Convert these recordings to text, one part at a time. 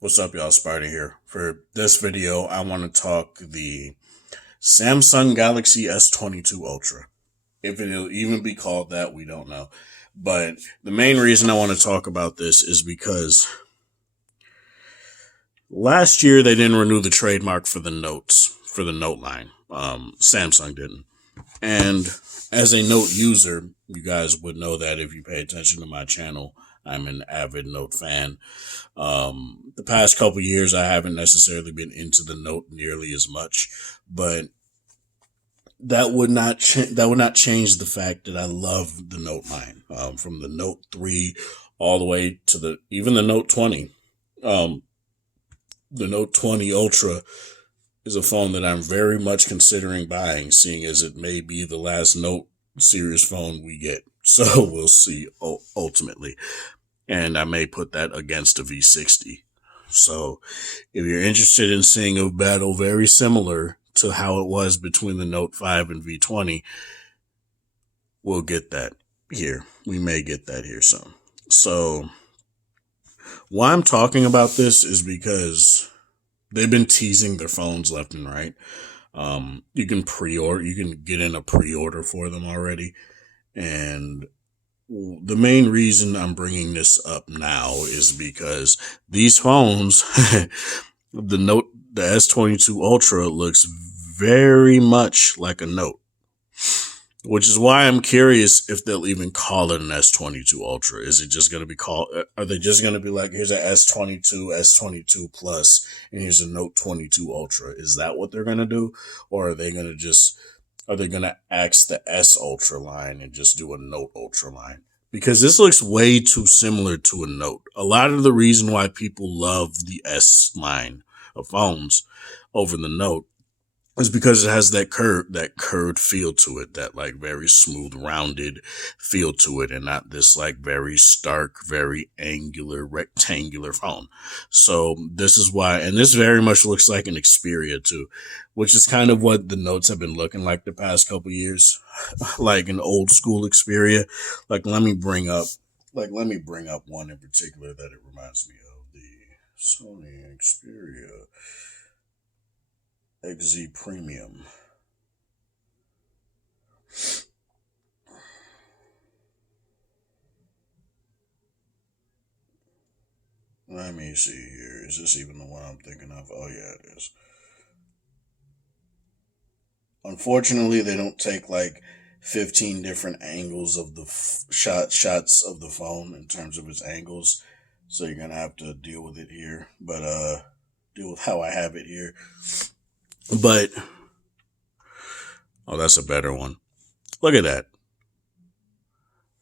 What's up, y'all? Spider here. For this video, I want to talk the Samsung Galaxy S22 Ultra. If it'll even be called that, we don't know. But the main reason I want to talk about this is because last year they didn't renew the trademark for the Notes, for the Note line. Samsung didn't. And as a Note user, you guys would know that if you pay attention to my channel. I'm an avid Note fan. The past couple years, I haven't necessarily been into the Note nearly as much, but that would not change the fact that I love the Note line, from the Note 3 all the way to the Note 20. Um, the Note 20 Ultra is a phone that I'm very much considering buying, seeing as it may be the last Note series phone we get. So we'll see ultimately. And I may put that against a V60. So if you're interested in seeing a battle very similar to how it was between the Note 5 and V20, we'll get that here. We may get that here soon. So why I'm talking about this is because they've been teasing their phones left and right. You can get in a pre-order for them already. And the main reason I'm bringing this up now is because these phones, the S22 Ultra looks very much like a Note, which is why I'm curious if they'll even call it an S22 Ultra. Is it just going to be called, are they just going to be like, here's an S22, S22 Plus, and here's a Note 22 Ultra? Is that what they're going to do? Or are they going to axe the S Ultra line and just do a Note Ultra line? Because this looks way too similar to a Note. A lot of the reason why people love the S line of phones over the Note is because it has that curved feel to it, that like very smooth, rounded feel to it, and not this like very stark, very angular, rectangular phone. So this is why, and this very much looks like an Xperia too, which is kind of what the Notes have been looking like the past couple years, like an old school Xperia. Like let me bring up one in particular that it reminds me of, the Sony Xperia XZ Premium. Let me see here. Is this even the one I'm thinking of? Oh, yeah, it is. Unfortunately, they don't take like 15 different angles of the shots of the phone in terms of its angles. So you're going to have to deal with it here. But, deal with how I have it here. But, oh, that's a better one. Look at that.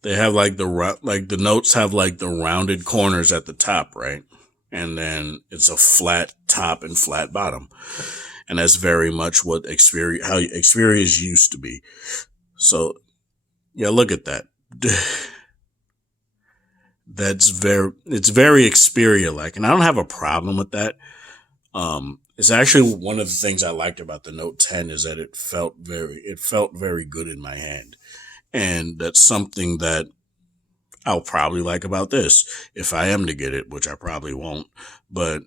They have like the Notes have like the rounded corners at the top, right? And then it's a flat top and flat bottom. And that's very much what how Xperia's used to be. So yeah, look at that. It's very Xperia like, and I don't have a problem with that. It's actually one of the things I liked about the Note 10 is that it felt very good in my hand. And that's something that I'll probably like about this if I am to get it, which I probably won't. But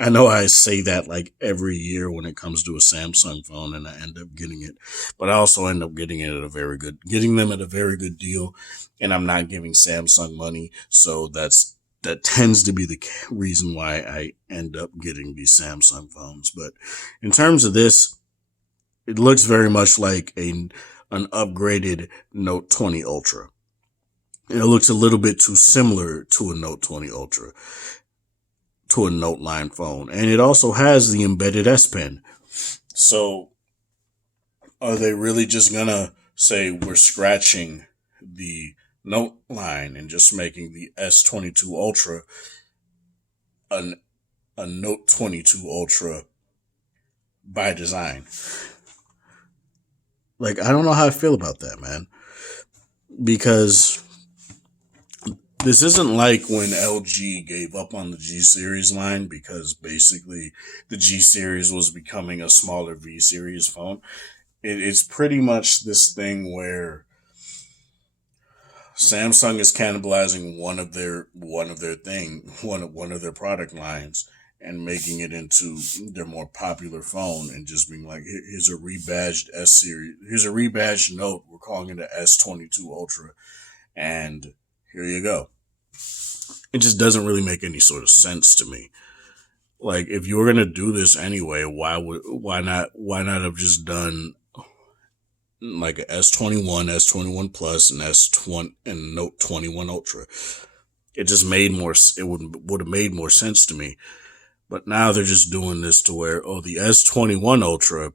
I know I say that like every year when it comes to a Samsung phone, and I end up getting it. But I also end up getting getting them at a very good deal, and I'm not giving Samsung money, so that tends to be the reason why I end up getting these Samsung phones. But in terms of this, it looks very much like an upgraded Note 20 Ultra. It looks a little bit too similar to a Note 20 Ultra, to a Note line phone. And it also has the embedded S Pen. So are they really just gonna say we're scratching the Note line and just making the S22 Ultra a Note 22 Ultra by design? Like, I don't know how I feel about that, man. Because this isn't like when LG gave up on the G series line because basically the G series was becoming a smaller V series phone. It's pretty much this thing where Samsung is cannibalizing one of their product lines and making it into their more popular phone and just being like, here's a rebadged S series, here's a rebadged Note. We're calling it a S22 Ultra, and here you go. It just doesn't really make any sort of sense to me. Like, if you were gonna do this anyway, why not have just done like a S21, S21 Plus, and S20 and Note 21 Ultra? It just made more. It would have made more sense to me. But now they're just doing this to where, oh, the S21 Ultra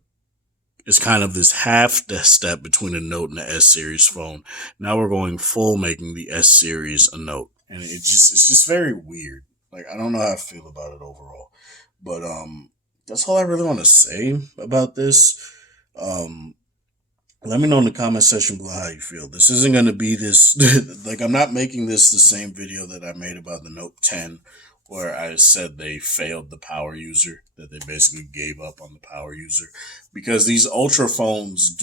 is kind of this half step between a Note and the S series phone. Now we're going full, making the S series a Note, and it's just very weird. Like, I don't know how I feel about it overall, but that's all I really want to say about this. Let me know in the comment section below how you feel. This isn't going to be this, like, I'm not making this the same video that I made about the Note 10, where I said they failed the power user, that they basically gave up on the power user. Because these Ultra phones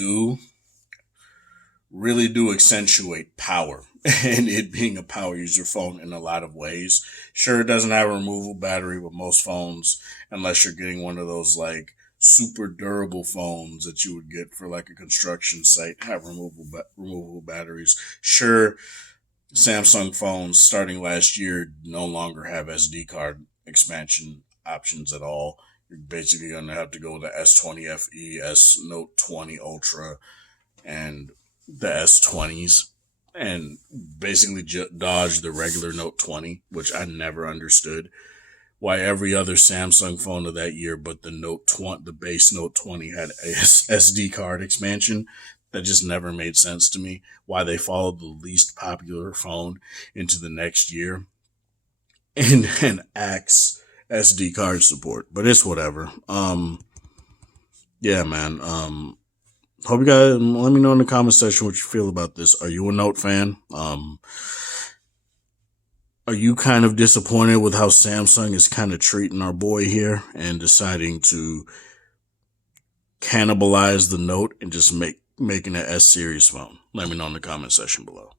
really do accentuate power and it being a power user phone in a lot of ways. Sure, it doesn't have a removable battery with most phones, unless you're getting one of those like super durable phones that you would get for like a construction site, have removable batteries. Sure, Samsung phones starting last year no longer have SD card expansion options at all. You're basically going to have to go with the S20 FE, S Note 20 Ultra, and the S20s, and basically dodge the regular Note 20, which I never understood. Why every other Samsung phone of that year but the Note 20, the base Note 20 had a SD card expansion. That just never made sense to me. Why they followed the least popular phone into the next year and axe SD card support. But it's whatever. Yeah, man. Hope you guys, let me know in the comment section what you feel about this. Are you a Note fan? Are you kind of disappointed with how Samsung is kind of treating our boy here and deciding to cannibalize the Note and just making an S series phone? Let me know in the comment section below.